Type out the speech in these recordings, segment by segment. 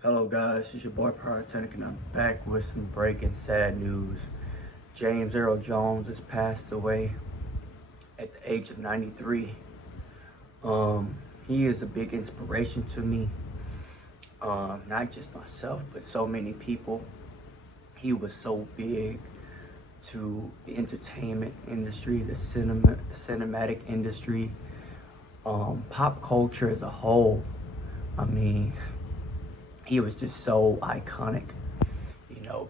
Hello guys, it's your boy Pyrotechnic and I'm back with some breaking sad news. James Earl Jones has passed away at the age of 93. He is a big inspiration to me, not just myself, but so many people. He was so big to the entertainment industry, the cinematic industry, pop culture as a whole. I mean, he was just so iconic,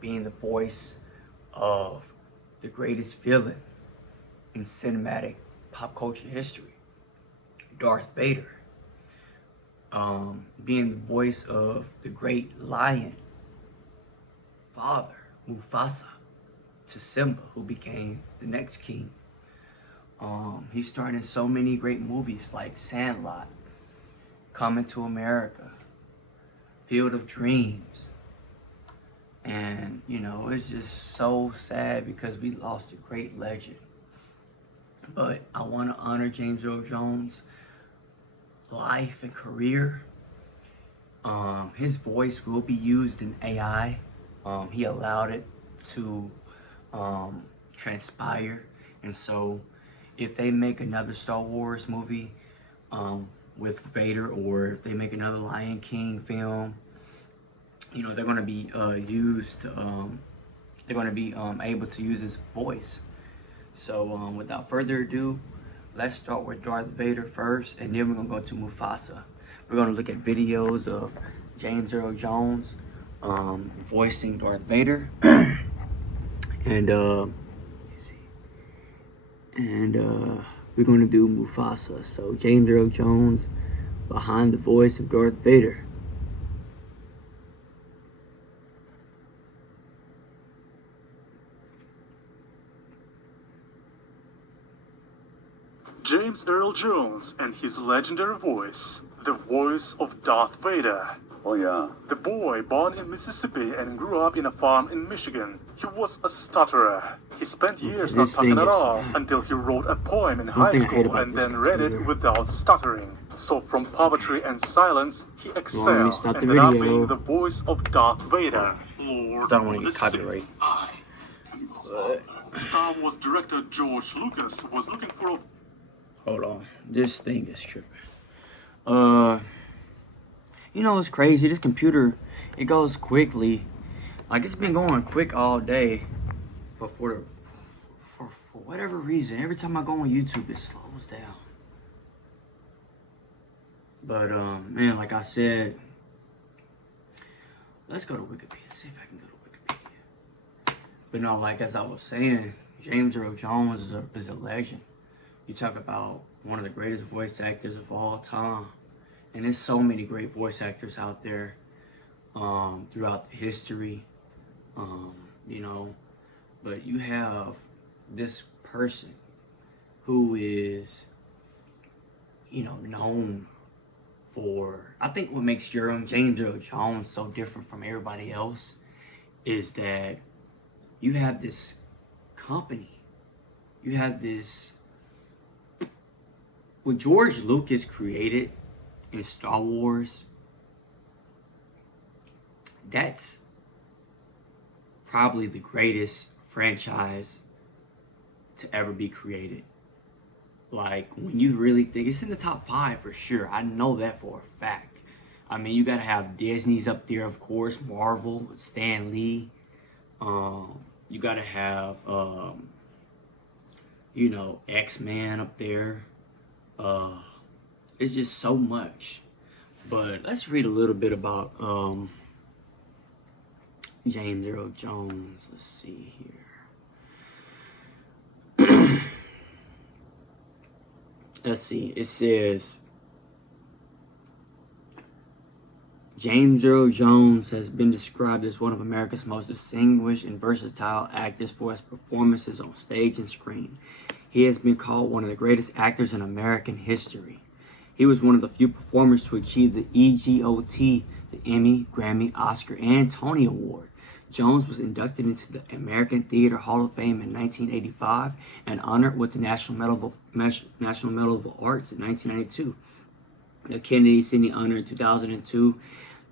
being the voice of the greatest villain in cinematic pop culture history, Darth Vader, being the voice of the great lion father, Mufasa, to Simba, who became the next king. He starred in so many great movies like Sandlot, Coming to America, Field of Dreams, and it's just so sad because we lost a great legend. But I want to honor James Earl Jones' life and career. His voice will be used in AI. He allowed it to transpire, and so if they make another Star Wars movie with Vader, or if they make another Lion King film, they're going to be used. They're going to be able to use his voice. So without further ado, let's start with Darth Vader first, and then we're going to go to Mufasa. We're going to look at videos of James Earl Jones voicing Darth Vader, and we're going to do Mufasa. So James Earl Jones behind the voice of Darth Vader. James Earl Jones and his legendary voice, the voice of Darth Vader. Oh yeah. The boy born in Mississippi and grew up in a farm in Michigan. He was a stutterer. He spent years not talking at all until he wrote a poem in high school and then read it without stuttering. So from poetry and silence, he excelled and ended up being the voice of Darth Vader, Lord of the Sith. Star Wars director George Lucas was looking for a... Hold on, this thing is tripping. It's crazy. This computer, it goes quickly. Like, it's been going quick all day, but for whatever reason, every time I go on YouTube, it slows down. But man, like I said, let's go to Wikipedia. See if I can go to Wikipedia. But no, like as I was saying, James Earl Jones is a legend. You talk about one of the greatest voice actors of all time. And there's so many great voice actors out there throughout the history, but you have this person who is, known for, I think what makes James Earl Jones so different from everybody else is that you have this company, you have this, what George Lucas created in Star Wars, that's probably the greatest franchise to ever be created. Like, when you really think, it's in the top 5 for sure. I know that for a fact. I mean, you gotta have Disney's up there, of course, Marvel, Stan Lee. You gotta have, X-Men up there. It's just so much. But let's read a little bit about James Earl Jones. Let's see here. Let's see. It says, James Earl Jones has been described as one of America's most distinguished and versatile actors for his performances on stage and screen. He has been called one of the greatest actors in American history. He was one of the few performers to achieve the EGOT, the Emmy, Grammy, Oscar, and Tony Award. Jones was inducted into the American Theater Hall of Fame in 1985 and honored with the National Medal of Arts in 1992. The Kennedy City Honor in 2002,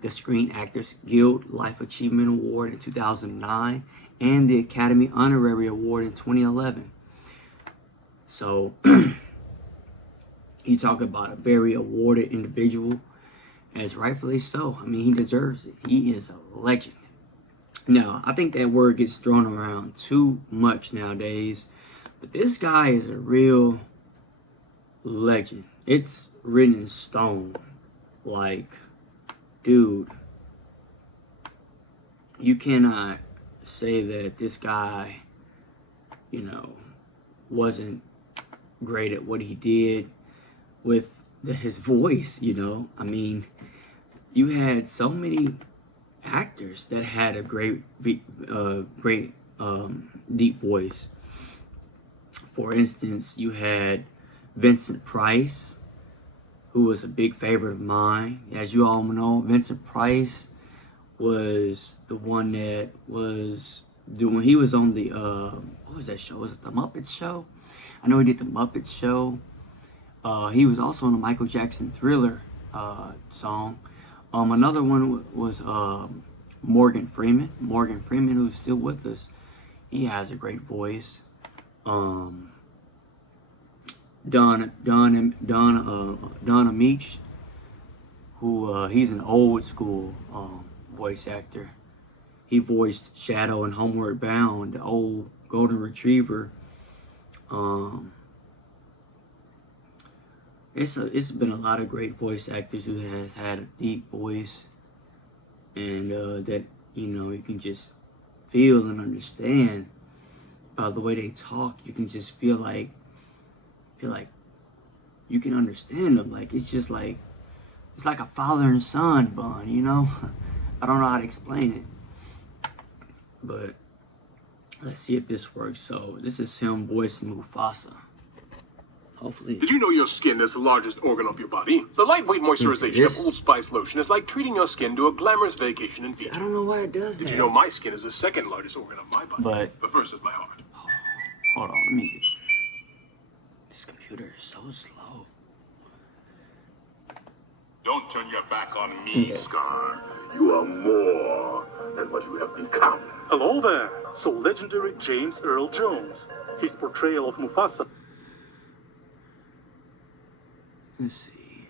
the Screen Actors Guild Life Achievement Award in 2009 and the Academy Honorary Award in 2011. So you talk about a very awarded individual, as rightfully so. I mean, he deserves it. He is a legend. Now, I think that word gets thrown around too much nowadays, but this guy is a real legend. It's written in stone. Like, dude, you cannot say that this guy, you know, wasn't great at what he did with his voice, you know. I mean, you had so many actors that had a great deep voice. For instance, you had Vincent Price, who was a big favorite of mine. As you all know, Vincent Price was the one that was doing, he was on the, what was that show? Was it the Muppet Show? I know he did the Muppet Show. He was also on the Michael Jackson Thriller song. Another one was Morgan Freeman. Morgan Freeman, who's still with us. He has a great voice. Don Amiche, who he's an old school voice actor. He voiced Shadow in Homeward Bound, the old golden retriever. It's been a lot of great voice actors who has had a deep voice, and that, you know, you can just feel and understand by the way they talk. You can just feel like you can understand them. Like, it's just like, it's like a father and son bond, you know. I don't know how to explain it, but let's see if this works. So this is him voicing Mufasa. Hopefully. Did you know your skin is the largest organ of your body? The lightweight moisturization of Old Spice lotion is like treating your skin to a glamorous vacation in Fiji. I don't know why it does that. Did you know my skin is the second largest organ of my body? But first is my heart. Hold on, let me get... This computer is so slow. Don't turn your back on me, Scar. You are more than what you have become. Hello there. So legendary James Earl Jones. His portrayal of Mufasa. Let's see.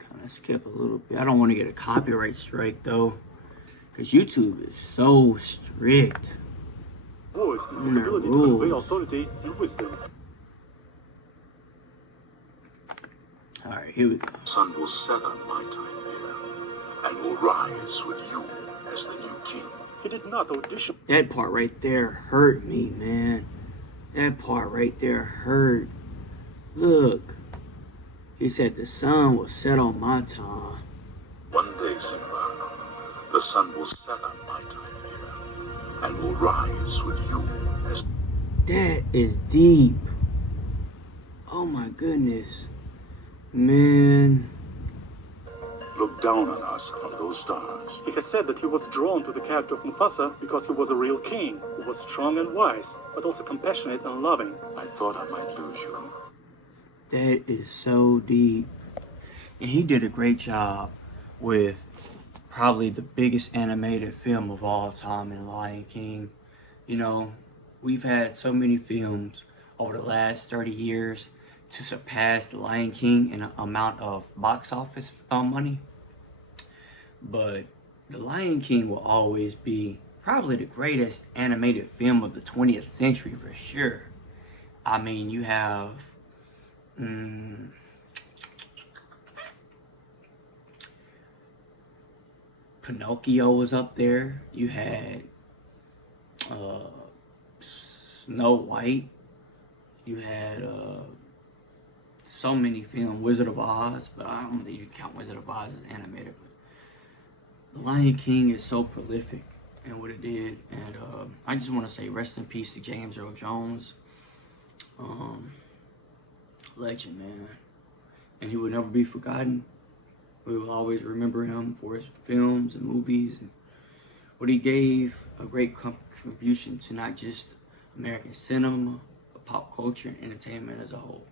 Kind of skip a little bit. I don't want to get a copyright strike though, because YouTube is so strict. Voice and his ability to convey authority and wisdom. All right, here we go. The sun will set on my time here, and will rise with you as the new king. He did not audition. That part right there hurt me, man. That part right there hurt. Look. He said the sun will set on my time. One day, Simba, the sun will set on my time here, and will rise with you as... That is deep. Oh my goodness. Man. Look down on us from those stars. He has said that he was drawn to the character of Mufasa because he was a real king, who was strong and wise, but also compassionate and loving. I thought I might lose you. That is so deep. And he did a great job with probably the biggest animated film of all time in Lion King. You know, we've had so many films over the last 30 years to surpass The Lion King in an amount of box office money. But The Lion King will always be probably the greatest animated film of the 20th century for sure. I mean, you have Pinocchio was up there. You had Snow White. You had so many films. Wizard of Oz, but I don't think you count Wizard of Oz as animated. But The Lion King is so prolific and what it did, and I just want to say rest in peace to James Earl Jones. Legend, man, and he will never be forgotten. We will always remember him for his films and movies and what he gave, a great contribution to not just American cinema, but pop culture and entertainment as a whole.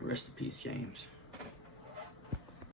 Rest in peace, James.